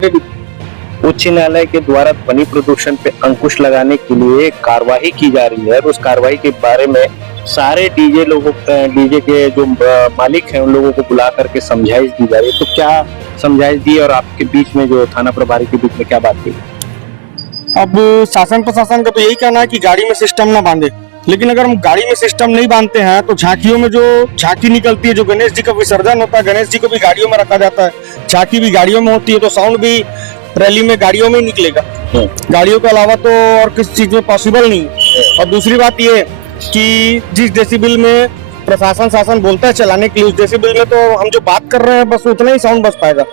उच्च न्यायालय के द्वारा ध्वनि प्रदूषण पे अंकुश लगाने के लिए कार्यवाही की जा रही है। उस कार्यवाही के बारे में सारे डीजे के जो मालिक हैं उन लोगों को बुला करके समझाइश दी जा रही है। तो क्या समझाइश दी और आपके बीच में जो थाना प्रभारी के बीच में क्या बात हुई? अब शासन प्रशासन का तो यही कहना है कि गाड़ी में सिस्टम ना बांधे, लेकिन अगर हम गाड़ी में सिस्टम नहीं बांधते हैं तो झांकियों में जो झांकी निकलती है, जो गणेश जी का विसर्जन होता है, गणेश जी को भी गाड़ियों में रखा जाता है, झांकी भी गाड़ियों में होती है, तो साउंड भी रैली में गाड़ियों में ही निकलेगा। गाड़ियों के अलावा तो और किसी चीज में पॉसिबल नहीं है। और दूसरी बात ये कि जिस डेसिबल में प्रशासन शासन बोलता है चलाने के लिए, उस डेसिबल में तो हम जो बात कर रहे हैं बस उतना ही साउंड बच पाएगा।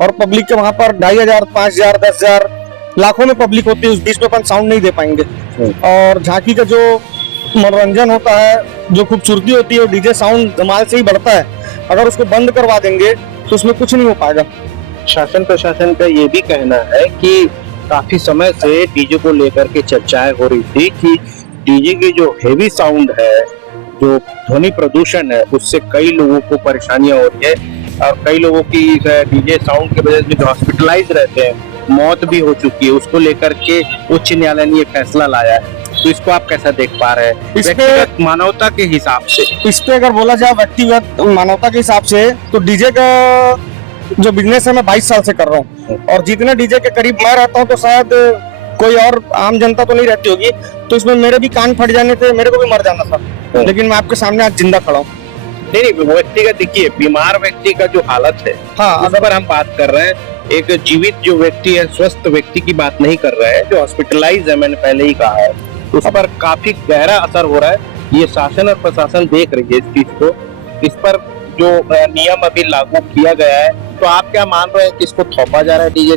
और पब्लिक के वहां पर 2500, 5000, 10,000 लाखों में पब्लिक होती है, उस बीच में अपन साउंड नहीं दे पाएंगे। और झांकी का जो मनोरंजन होता है, जो खूबसूरती होती है, डीजे साउंड धमाल से ही बढ़ता है। अगर उसको बंद करवा देंगे तो उसमें कुछ नहीं हो पाएगा। शासन प्रशासन का ये भी कहना है कि काफी समय से डीजे को लेकर के चर्चाएं हो रही थी कि डीजे की जो हेवी साउंड है, जो ध्वनि प्रदूषण है, उससे कई लोगों को परेशानियां हो रही है और कई लोगों की डीजे साउंड की वजह से जो हॉस्पिटलाइज रहते हैं, मौत भी हो चुकी है। उसको लेकर के उच्च न्यायालय ने ये फैसला लाया है। तो इसको आप कैसा देख पा रहे हैं व्यक्तिगत मानवता के हिसाब से? इस पे अगर बोला जाए व्यक्तिगत मानवता के हिसाब से, तो डीजे का जो बिजनेस है मैं 22 साल से कर रहा हूँ, और जितने डीजे के करीब मैं रहता हूँ तो शायद कोई और आम जनता तो नहीं रहती होगी। तो इसमें मेरे भी कान फट जाने थे, मेरे को भी मर जाना था, लेकिन मैं आपके सामने आज जिंदा खड़ा हूँ। नहीं, व्यक्तिगत देखिए, बीमार व्यक्ति का जो हालत है, हाँ, अगर हम बात कर रहे हैं, एक जीवित जो व्यक्ति है, स्वस्थ व्यक्ति की बात नहीं कर रहे हैं, जो हॉस्पिटलाइज है, मैंने पहले ही कहा है, उस पर काफी गहरा असर हो रहा है। ये शासन और प्रशासन देख रही है इस चीज को। इस पर जो नियम अभी लागू किया गया है, तो आप क्या मान रहे हैं कि इसको थोपा जा रहा है डीजे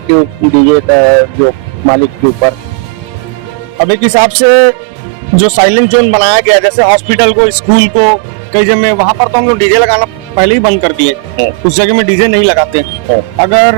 जो मालिक के ऊपर? अब एक हिसाब से जो साइलेंट जोन बनाया गया, जैसे हॉस्पिटल को, स्कूल को, कई जगह में, वहां पर तो हम लोग डीजे लगाना पहले ही बंद कर दिए। उस जगह में डीजे नहीं लगाते। अगर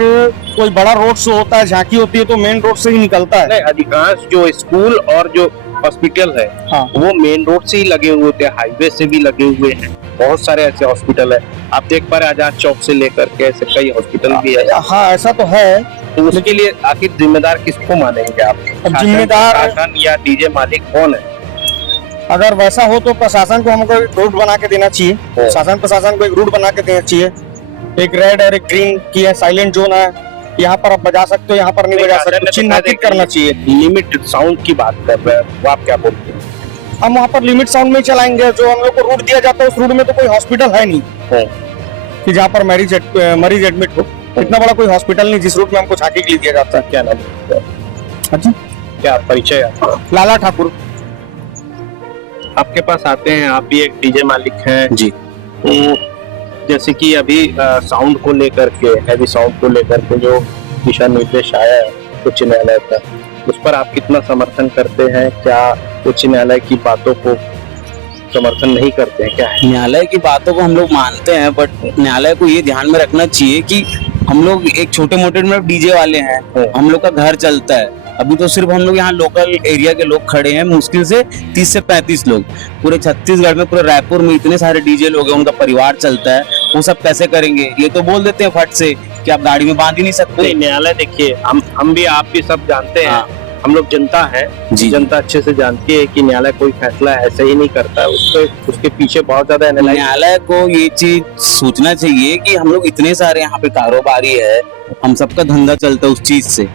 कोई बड़ा रोड शो होता है, झांकी होती है, तो मेन रोड से ही निकलता है। नहीं, अधिकांश जो स्कूल और जो हॉस्पिटल है, हाँ, वो मेन रोड से ही लगे हुए थे, हाईवे से भी लगे हुए हैं। बहुत सारे ऐसे हॉस्पिटल है, आप देख पा रहे आजाद चौक से लेकर के ऐसे कई हॉस्पिटल भी है। हाँ, ऐसा तो है। तो उसके लिए आखिर जिम्मेदार किसको मानेंगे आप? जिम्मेदार शासन या डीजे मालिक कौन है? अगर वैसा हो तो प्रशासन को हमको एक रूट बना के देना चाहिए। शासन प्रशासन को एक रूट बना के देना चाहिए। एक रेड और एक ग्रीन की है, साइलेंट जोन है, यहाँ पर आप बजा सकते हो, यहाँ पर नहीं बजा सकते, चिन्हित करना चाहिए। लिमिट साउंड की बात कर रहे हैं, वो आप क्या बोलते हैं? हम वहाँ पर लिमिट साउंड में चलाएंगे। जो हम लोग को रूट दिया जाता है, उस रूट में तो कोई हॉस्पिटल है नहीं कि जहाँ पर मरीज एडमिट हो। इतना बड़ा कोई हॉस्पिटल नहीं जिस रूट में हमको झांकी के लिए दिया जाता है। क्या नाम है? हाँ जी, क्या परिचय आपका? लाला ठाकुर। आपके पास आते हैं, आप भी एक डीजे मालिक हैं जी। तो जैसे कि अभी साउंड को लेकर के, हैवी साउंड को लेकर के जो दिशा निर्देश आया है उच्च न्यायालय का, उस पर आप कितना समर्थन करते हैं? क्या उच्च न्यायालय की बातों को समर्थन नहीं करते हैं? क्या है? न्यायालय की बातों को हम लोग मानते हैं, बट न्यायालय को ये ध्यान में रखना चाहिए कि हम लोग एक छोटे मोटे डीजे वाले हैं, हम लोग का घर चलता है। अभी तो सिर्फ हम लोग यहाँ लोकल एरिया के लोग खड़े हैं, मुश्किल से 30 से 35 लोग। पूरे छत्तीसगढ़ में, पूरे रायपुर में इतने सारे डीजे लोग हैं, उनका परिवार चलता है, वो सब कैसे करेंगे? ये तो बोल देते हैं फट से कि आप गाड़ी में बांध ही नहीं सकते। न्यायालय देखिए, हम भी, आप भी सब जानते हैं। हाँ। हम लोग जनता है, जनता अच्छे से जानती है कि न्यायालय कोई फैसला ऐसे ही नहीं करता है। उसके पीछे बहुत ज्यादा न्यायालय को ये चीज सोचना चाहिए कि हम लोग इतने सारे यहाँ पे कारोबारी है, हम सबका धंधा चलता है उस चीज से।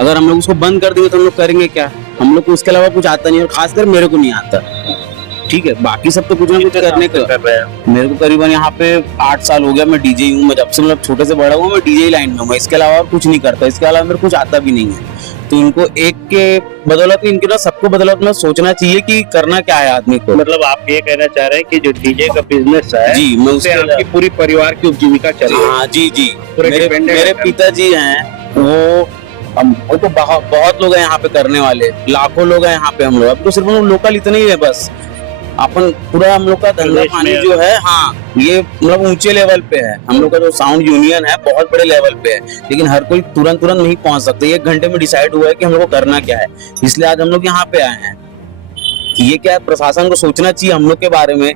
अगर हम लोग उसको बंद कर देंगे तो हम लोग करेंगे क्या? हम लोग को उसके अलावा कुछ आता नहीं, और खासकर मेरे को नहीं आता। ठीक है, बाकी सब तो कुछ ना कुछ करने कर रहे हैं। मेरे को करीबन यहाँ पे 8 साल हो गया, मैं डीजे हूँ। मैं जब से मतलब छोटे से बड़ा हूँ, मैं डीजे लाइन में हूँ। इसके अलावा और कुछ नहीं करता, इसके अलावा मेरे कुछ आता भी नहीं है। तो इनको एक के बदौलत, इनके ना सबको बदौलत में सोचना चाहिए कि करना क्या है आदमी को। मतलब आप ये कहना चाह रहे हैं कि जो डीजे का बिजनेस है, जी, मैं उससे आपकी पूरी परिवार की उपजीविका चल रही है? हाँ जी जी। मेरे पिताजी हैं, वो तो बहुत लोग हैं यहाँ पे करने वाले, लाखों लोग हैं यहाँ पे। हम लोग अब तो सिर्फ हम लोकल इतने ही है बस। अपन पूरा हम लोग का धंधा पानी जो है, हाँ, ये मतलब ऊंचे लेवल पे है। हम लोग का जो साउंड यूनियन है बहुत बड़े लेवल पे है, लेकिन हर कोई तुरंत नहीं पहुंच सकते। 1 घंटे में डिसाइड हुआ है कि हम लोग को करना क्या है, इसलिए आज हम लोग यहाँ पे आए हैं। ये क्या है, प्रशासन को सोचना चाहिए हम लोग के बारे में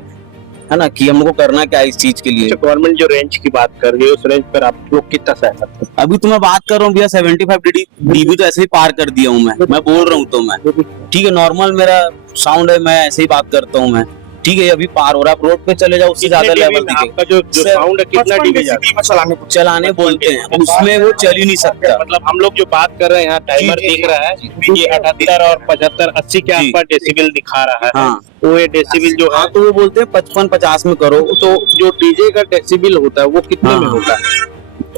है ना, कि हम लोग को करना क्या है इस चीज के लिए। गवर्नमेंट जो रेंज की बात कर रही है उस रेंज पर आप लोग कितना सहमत हैं? अभी तो मैं बात कर रहा हूँ भैया 75 डीबी तो ऐसे ही पार कर दिया हूँ मैं बोल रहा हूँ तो मैं, ठीक है, नॉर्मल मेरा साउंड है, मैं ऐसे ही बात करता हूँ मैं, ठीक है, अभी पार हो रहा है। रोड पे चले जाओ उससे ज्यादा लेवल आपका जो साउंड है कितना डीबी चलाने बोलते हैं, उसमें वो चल ही नहीं सकता। मतलब हम लोग जो बात कर रहे हैं यहाँ टाइमर जी, दिख रहा है ये 78 और 75 80 के आसपास डेसिबल दिखा रहा है। हाँ। तो ये डेसिबल जो है हाँ, तो वो बोलते हैं 55-50 में करो। तो जो डीजे का डेसिबल होता है वो कितने में हाँ। होता है?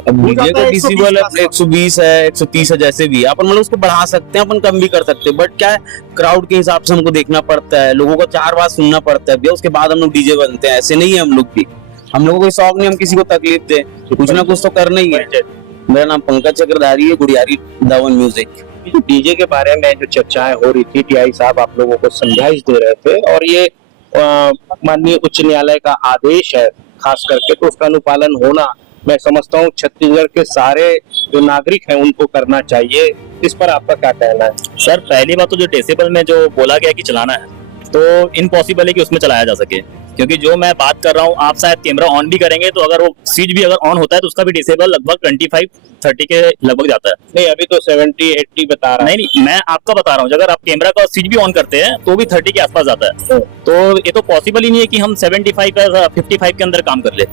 अब डीजे का डेसिबल 120 है, 130 है, जैसे भी है। अपन मतलब उसको बढ़ा सकते हैं, अपन कम भी कर सकते हैं, बट क्या है, क्राउड के हिसाब से हमको देखना पड़ता है, लोगों को 4 बार सुनना पड़ता है भैया, उसके बाद हम लोग डीजे बनते हैं। ऐसे नहीं है हम लोग भी, हम लोगों को कोई शौक नहीं हम किसी को तकलीफ दे, कुछ ना कुछ तो करना ही है। मेरा नाम पंकज चक्रधारी है, गुड़ियारी दावन म्यूजिक। डीजे के बारे में जो चर्चाएं हो रही थी, टीआई साहब आप लोगों को समझाइश दे रहे थे और ये माननीय उच्च न्यायालय का आदेश है खास करके, तो उसका अनुपालन होना मैं समझता हूँ छत्तीसगढ़ के सारे जो नागरिक हैं उनको करना चाहिए। इस पर आपका क्या कहना है? सर पहली बात तो जो डेसिबल में जो बोला गया कि चलाना है तो इम्पॉसिबल है कि उसमें चलाया जा सके, क्योंकि जो मैं बात कर रहा हूँ आप शायद कैमरा ऑन भी करेंगे तो अगर वो स्विच भी अगर ऑन होता है तो उसका भी डेसिबल लगभग 25-30 के लगभग जाता है। नहीं अभी तो 70-80 बता रहा है। नहीं मैं आपका बता रहा हूँ, अगर आप कैमरा का स्विच भी ऑन करते हैं तो भी 30 के आसपास जाता है। तो ये तो पॉसिबल ही नहीं है कि हम 75 या 55 के अंदर काम कर ले।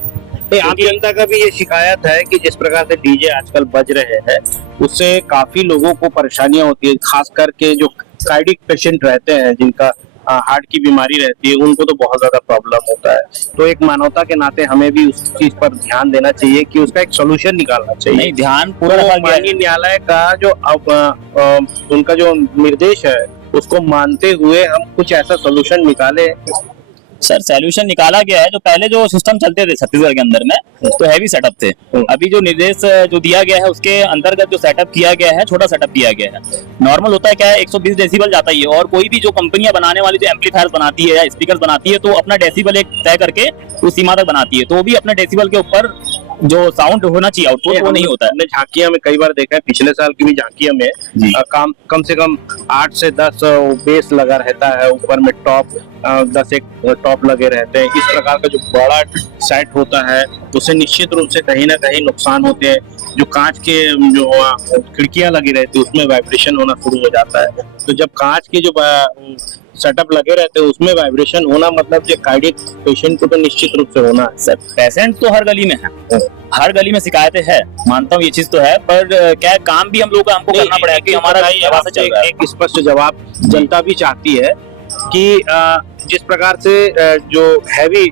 आम जनता का भी ये शिकायत है कि जिस प्रकार से डीजे आजकल बज रहे हैं उससे काफी लोगों को परेशानियां होती है, खास करके जो कार्डियक पेशेंट रहते हैं जिनका हार्ट की बीमारी रहती है उनको तो बहुत ज्यादा प्रॉब्लम होता है। तो एक मानवता के नाते हमें भी उस चीज पर ध्यान देना चाहिए कि उसका एक सोल्यूशन निकालना चाहिए। नहीं ध्यान पूरा तो रखा गया है। माननीय न्यायालय का जो उनका जो निर्देश है उसको मानते हुए हम कुछ ऐसा सोल्यूशन निकाले। सर सॉल्यूशन निकाला गया है। जो पहले जो सिस्टम चलते थे छत्तीसगढ़ के अंदर में तो हैवी सेटअप थे, अभी जो निर्देश जो दिया गया है उसके अंतर्गत जो सेटअप किया गया है छोटा सेटअप किया गया है। नॉर्मल होता है क्या है 120 डेसिबल जाता ही है, और कोई भी जो कंपनियां बनाने वाली जो एम्पलीफायर बनाती है या स्पीकर बनाती है तो अपना डेसिबल एक तय करके उस सीमा तक बनाती है, तो भी अपने डेसिबल के ऊपर जो साउंड होना चाहिए आउटपुट वो नहीं होता है। हमने झांकियां में कई बार देखा है, पिछले साल की भी झांकियां में कम से कम 8 से 10 बेस लगा रहता है, ऊपर में टॉप 10 एक टॉप लगे रहते हैं। इस प्रकार का जो बड़ा सेट होता है उससे निश्चित रूप से कहीं ना कहीं नुकसान होते हैं। जो कांच के जो खिड़कियां लगी रहती है उसमें वाइब्रेशन होना शुरू हो जाता है। तो जब कांच के जो सेटअप लगे रहते हैं उसमें वाइब्रेशन होना मतलब जो कार्डियक पेशेंट को तो निश्चित रूप से होना है। सर पेशेंट तो हर गली में है, हर गली में शिकायतें है, मानता हूँ ये चीज तो है, पर क्या है, काम भी हम लोग हमको करना पड़ेगा कि हमारा व्यवस्था से चल रहा है। एक स्पष्ट जवाब जनता भी चाहती है कि जिस प्रकार से जो हैवी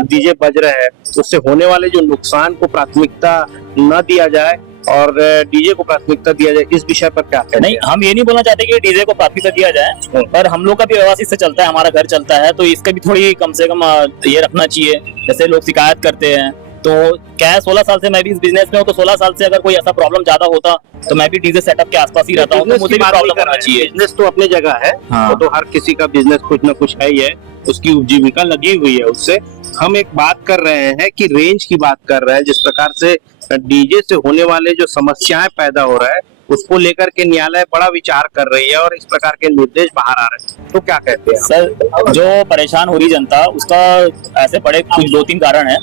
डीजे बज रहे हैं उससे होने वाले जो नुकसान को प्राथमिकता न दिया जाए और डीजे को प्राथमिकता दिया जाए, इस विषय पर क्या कहते हैं? नहीं हम ये नहीं बोलना चाहते कि डीजे को प्राथमिकता दिया जाए, पर हम लोग का भी व्यवस्था इससे चलता है, हमारा घर चलता है, तो इसका भी थोड़ी कम से कम ये रखना चाहिए। जैसे लोग शिकायत करते हैं तो क्या है 16 साल से मैं भी इस बिजनेस में हूँ, तो 16 साल से अगर कोई ऐसा प्रॉब्लम ज्यादा होता तो मैं भी डीजे सेटअप के आसपास ही रहता हूँ, तो मुझे भी प्रॉब्लम होना चाहिए। बिजनेस तो अपनी जगह है, हाँ। तो हर किसी का बिजनेस कुछ ना कुछ है ही है, उसकी उपजीविका लगी हुई है उससे। हम एक बात कर रहे हैं कि रेंज की बात कर रहे हैं, जिस प्रकार से डीजे से होने वाले जो समस्याएं पैदा हो रहा है उसको लेकर के न्यायालय बड़ा विचार कर रही है और इस प्रकार के निर्देश बाहर आ रहे हैं, तो क्या कहते हैं? सर जो परेशान हो रही जनता उसका ऐसे बड़े कुछ 2-3 कारण है।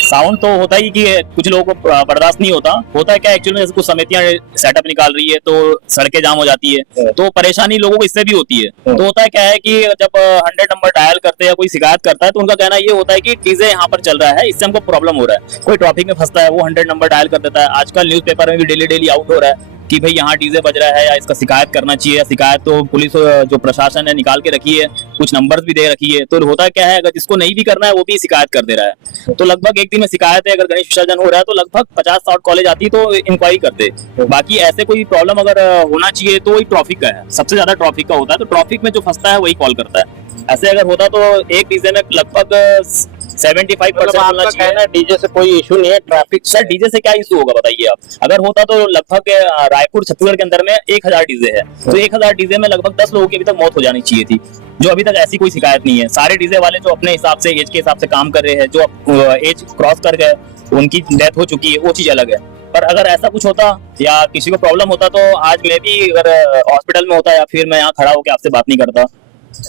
साउंड तो होता ही कि कुछ लोगों को बर्दाश्त नहीं होता है क्या एक्चुअली, जैसे कुछ समितियां सेटअप निकाल रही है तो सड़कें जाम हो जाती है, तो परेशानी लोगों को इससे भी होती है। तो होता है क्या है कि जब 100 नंबर डायल करते हैं या कोई शिकायत करता है तो उनका कहना ये होता है कि डीजे यहाँ पर चल रहा है, इससे हमको प्रॉब्लम हो रहा है। कोई ट्रैफिक में फंसता है वो 100 नंबर डायल कर देता है। आजकल न्यूज़पेपर में भी डेली आउट हो रहा है कि भाई यहाँ डीजे बज रहा है या इसका शिकायत करना चाहिए, या शिकायत तो पुलिस जो प्रशासन ने निकाल के रखी है, कुछ नंबर्स भी दे रखी है। तो होता क्या है, अगर जिसको नहीं भी करना है वो भी शिकायत कर दे रहा है। तो लगभग एक दिन में शिकायत है, अगर गणेश विसर्जन हो रहा है तो लगभग 50-60 कॉलेज आती है तो इंक्वायरी करते। बाकी ऐसे कोई प्रॉब्लम अगर होना चाहिए तो वही ट्रैफिक का है, सबसे ज्यादा ट्रैफिक का होता है, तो ट्रैफिक में जो फंसता है वही कॉल करता है। ऐसे अगर होता तो एक डीजे में लगभग 75% कहना है डीजे से कोई इशू नहीं है, ट्रैफिक सर डीजे से क्या इशू होगा बताइए आप? अगर होता तो लगभग रायपुर छत्तीसगढ़ के अंदर में 1000 डीजे है, तो 1000 डीजे में लगभग 10 लोगों की अभी तक मौत हो जानी चाहिए थी, जो अभी तक ऐसी कोई शिकायत नहीं है। सारे डीजे वाले जो अपने हिसाब से एज के हिसाब से काम कर रहे हैं, जो एज क्रॉस कर गए उनकी डेथ हो चुकी है, वो चीज अलग है। पर अगर ऐसा कुछ होता या किसी को प्रॉब्लम होता तो आज मैं भी अगर हॉस्पिटल में होता या फिर मैं यहाँ खड़ा होकर आपसे बात नहीं करता।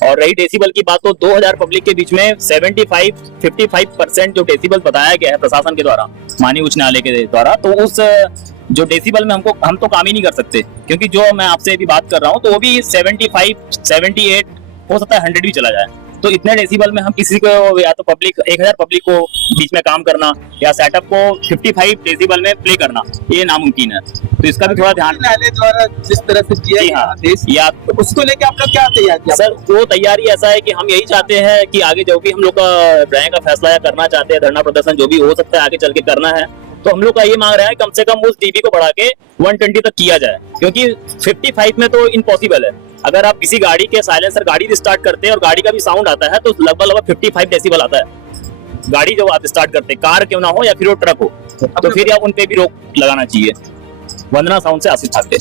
और रही डेसिबल की बात, तो 2000 पब्लिक के बीच में 55% जो डेसिबल बताया गया है प्रशासन के द्वारा, माननीय उच्च न्यायालय के द्वारा, तो उस जो डेसिबल में हम तो काम ही नहीं कर सकते, क्योंकि जो मैं आपसे अभी बात कर रहा हूँ तो वो भी 75, 78 हो सकता है 100 भी चला जाए। तो इतने डेसिबल में हम किसी को, या तो पब्लिक 1000 पब्लिक को बीच में काम करना या सेटअप को 55 डेसिबल में प्ले करना, ये नामुमकिन है। तो इसका भी थोड़ा ध्यान। न्यायालय द्वारा जिस तरह से दिया जी गया हाँ, आदेश, या तो उसको लेके आप लोग क्या तैयार किया? सर वो तैयारी ऐसा है कि हम यही चाहते हैं कि आगे जो भी हम लोग का रहेगा फैसला या करना चाहते हैं, धरना प्रदर्शन जो भी हो सकता है आगे चल के करना है, तो हम लोग का ये मांग रहे हैं कम से कम उस डीबी को बढ़ा के 120 तक किया जाए, क्योंकि 55 में तो इम्पॉसिबल है। अगर आप किसी गाड़ी के साइलेंसर गाड़ी भी स्टार्ट करते हैं और गाड़ी का भी साउंड आता है तो लगभग 55 डेसिबल आता है। गाड़ी जो आप स्टार्ट करते हैं, कार क्यों ना हो या फिर वो ट्रक हो, तो फिर आप उन पे भी रोक लगाना चाहिए। वंदना साउंड से आशीष ठाकरे।